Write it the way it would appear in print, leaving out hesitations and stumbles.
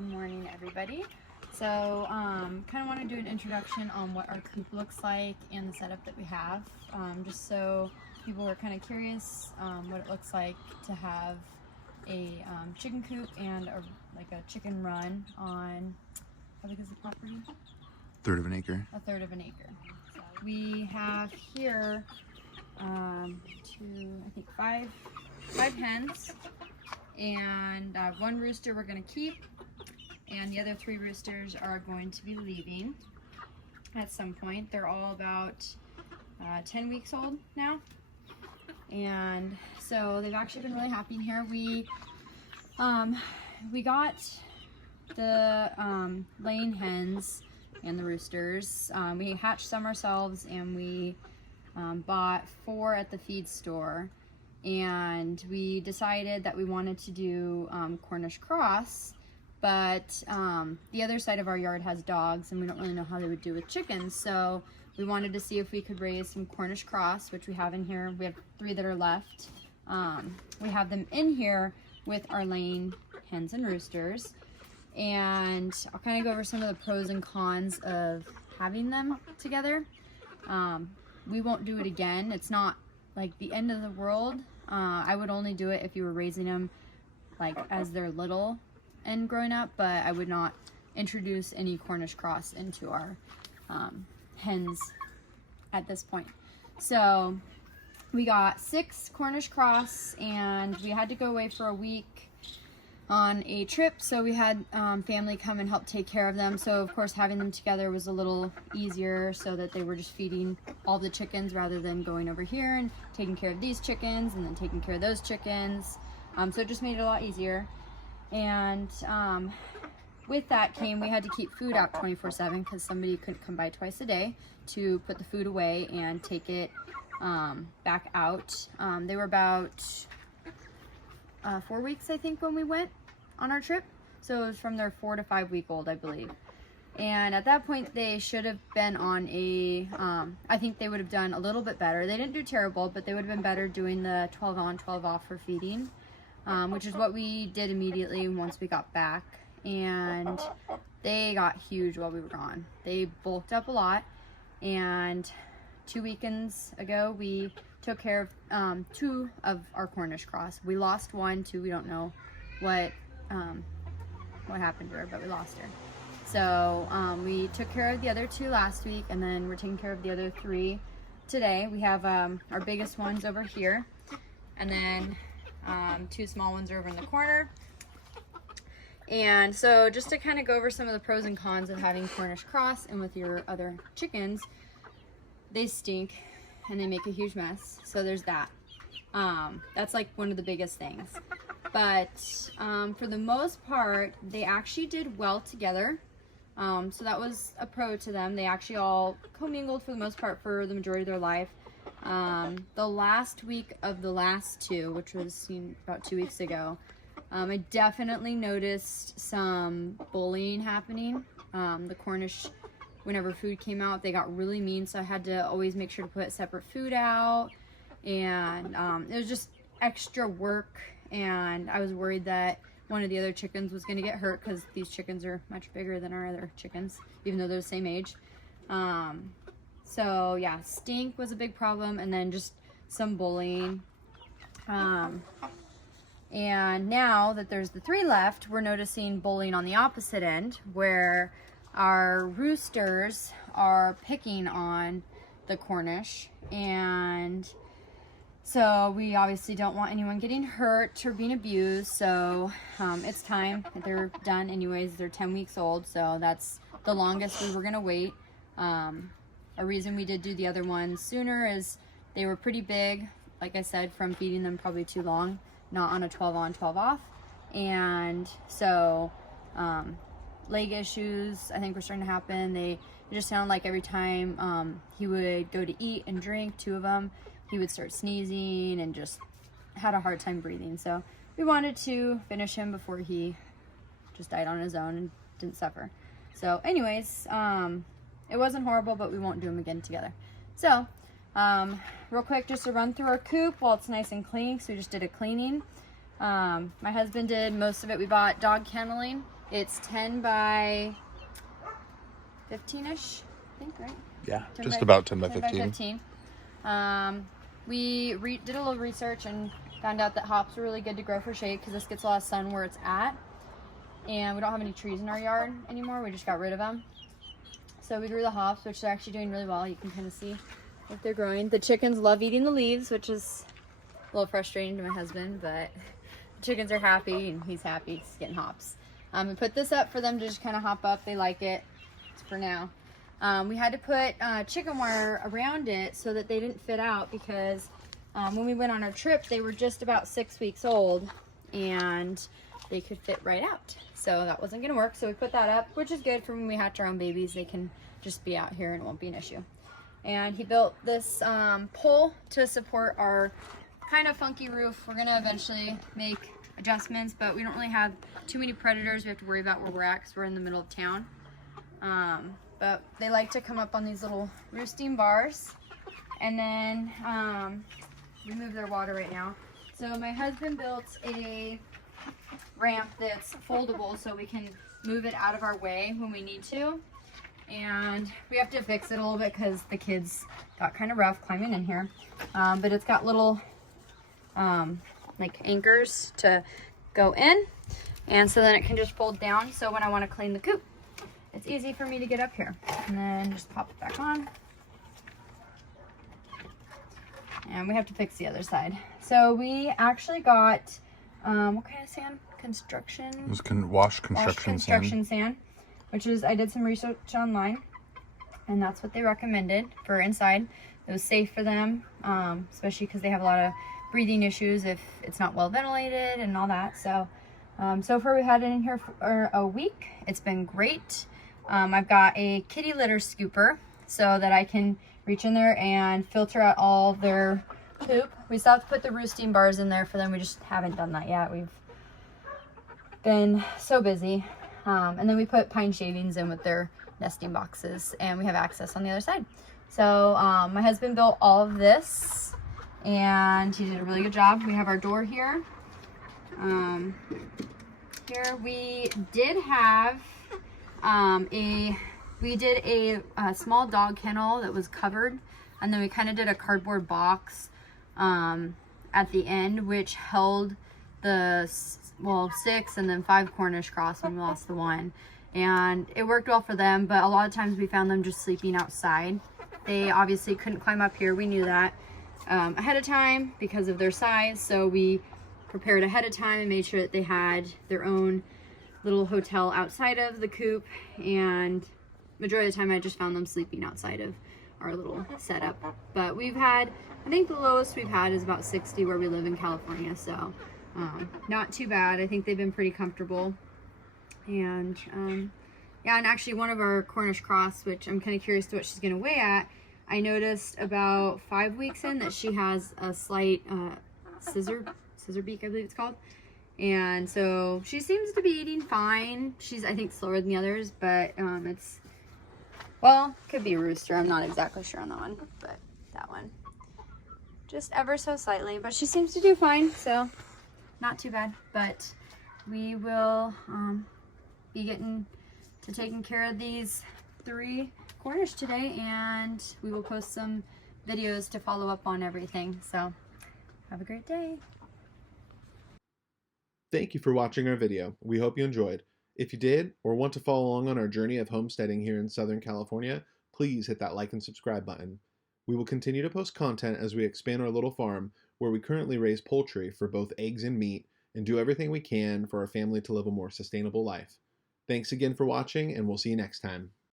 Good morning, everybody. So kind of want to do an introduction on what our coop looks like and the setup that we have, just so people are kind of curious what it looks like to have a chicken coop and a chicken run on, how big is the property? Third of an acre. A third of an acre. So we have here five hens and one rooster we're going to keep, and the other 3 roosters are going to be leaving at some point. They're all about 10 weeks old now, and so they've actually been really happy in here. We got the laying hens and the roosters. We hatched some ourselves, and we bought 4 at the feed store, and we decided that we wanted to do Cornish cross, but the other side of our yard has dogs, and we don't really know how they would do with chickens, so we wanted to see if we could raise some Cornish cross, which we have in here. We have 3 that are left. We have them in here with our laying hens and roosters, and I'll kind of go over some of the pros and cons of having them together. We won't do it again. It's not like the end of the world. I would only do it if you were raising them like as they're little and growing up, but I would not introduce any Cornish cross into our hens at this point. So we got 6 Cornish cross, and we had to go away for a week on a trip, so we had family come and help take care of them. So of course having them together was a little easier, so that they were just feeding all the chickens rather than going over here and taking care of these chickens and then taking care of those chickens. So it just made it a lot easier. And with that came, we had to keep food out 24/7 because somebody couldn't come by twice a day to put the food away and take it back out. They were about 4 weeks, I think, when we went on our trip. So it was from their 4 to 5 week old, I believe. And at that point, they should have been on a, I think they would have done a little bit better. They didn't do terrible, but they would have been better doing the 12 on, 12 off for feeding, which is what we did immediately once we got back. And they got huge while we were gone. They bulked up a lot, and 2 weekends ago, we took care of 2 of our Cornish cross. We lost 1 too. We don't know what happened to her, but we lost her. So we took care of the other 2 last week, and then we're taking care of the other 3 today. We have our biggest ones over here, and then 2 small ones are over in the corner. And so just to kind of go over some of the pros and cons of having Cornish cross and with your other chickens, they stink and they make a huge mess. So there's that. That's like one of the biggest things. But for the most part, they actually did well together. So that was a pro to them. They actually all commingled for the most part for the majority of their life. The last week of the last 2, which was about 2 weeks ago, I definitely noticed some bullying happening. The Cornish, whenever food came out, they got really mean, so I had to always make sure to put separate food out, and it was just extra work, and I was worried that one of the other chickens was going to get hurt, because these chickens are much bigger than our other chickens, even though they're the same age. So yeah, stink was a big problem, and then just some bullying. And now that there's the 3 left, we're noticing bullying on the opposite end, where our roosters are picking on the Cornish, and so we obviously don't want anyone getting hurt or being abused. So it's time. They're done anyways. They're 10 weeks old, so that's the longest we were gonna wait. A reason we did do the other ones sooner is they were pretty big, like I said, from feeding them probably too long, not on a 12 on, 12 off. And so leg issues, I think, were starting to happen. It just sounded like every time he would go to eat and drink, 2 of them, he would start sneezing and just had a hard time breathing. So we wanted to finish him before he just died on his own and didn't suffer. So anyways, it wasn't horrible, but we won't do them again together. So real quick, just to run through our coop while it's nice and clean, so we just did a cleaning. My husband did most of it. We bought dog kenneling It's 10 by 15-ish, I think, right? Yeah, just about 10 by 10 15. by 15. We did a little research and found out that hops are really good to grow for shade because this gets a lot of sun where it's at. And we don't have any trees in our yard anymore. We just got rid of them. So we grew the hops, which they're actually doing really well. You can kind of see what they're growing. The chickens love eating the leaves, which is a little frustrating to my husband, but the chickens are happy and he's happy. He's getting hops. We put this up for them to just kind of hop up. They like it for now. We had to put chicken wire around it so that they didn't fit out because when we went on our trip, they were just about 6 weeks old and they could fit right out. So that wasn't gonna work. So we put that up, which is good for when we hatch our own babies. They can just be out here and it won't be an issue. And he built this pole to support our kind of funky roof. We're gonna eventually make adjustments, but we don't really have too many predators we have to worry about where we're at because we're in the middle of town. But they like to come up on these little roosting bars, and then we move their water right now. So my husband built a ramp that's foldable so we can move it out of our way when we need to. And we have to fix it a little bit because the kids got kind of rough climbing in here. But it's got little like anchors to go in, and so then it can just fold down. So when I want to clean the coop, it's easy for me to get up here and then just pop it back on. And we have to fix the other side. So we actually got, what kind of sand? Construction? It was wash construction sand, which is, I did some research online, and that's what they recommended for inside. It was safe for them, especially because they have a lot of breathing issues if it's not well ventilated and all that. So, so far we've had it in here for a week. It's been great. I've got a kitty litter scooper so that I can reach in there and filter out all their poop. We still have to put the roosting bars in there for them. We just haven't done that yet. We've been so busy. And then we put pine shavings in with their nesting boxes, and we have access on the other side. So my husband built all of this, and he did a really good job. We have our door here. Here we did have we did a small dog kennel that was covered, and then we kind of did a cardboard box at the end, which held the 6 and then 5 Cornish cross when we lost the one, and it worked well for them. But a lot of times we found them just sleeping outside. They obviously couldn't climb up here. We knew that ahead of time because of their size, so we prepared ahead of time and made sure that they had their own little hotel outside of the coop, and majority of the time I just found them sleeping outside of our little setup. But we've had, I think the lowest we've had is about 60 where we live in California, so not too bad. I think they've been pretty comfortable. And yeah, and actually one of our Cornish cross, which I'm kind of curious to what she's gonna weigh at, I noticed about 5 weeks in that she has a slight scissor beak, I believe it's called. And so she seems to be eating fine. She's, I think, slower than the others, but it's, well, could be a rooster. I'm not exactly sure on that one, but that one just ever so slightly. But she seems to do fine, so not too bad. But we will be getting to taking care of these 3 Cornish today, and we will post some videos to follow up on everything. So have a great day. Thank you for watching our video. We hope you enjoyed. If you did, or want to follow along on our journey of homesteading here in Southern California, please hit that like and subscribe button. We will continue to post content as we expand our little farm, where we currently raise poultry for both eggs and meat, and do everything we can for our family to live a more sustainable life. Thanks again for watching, and we'll see you next time.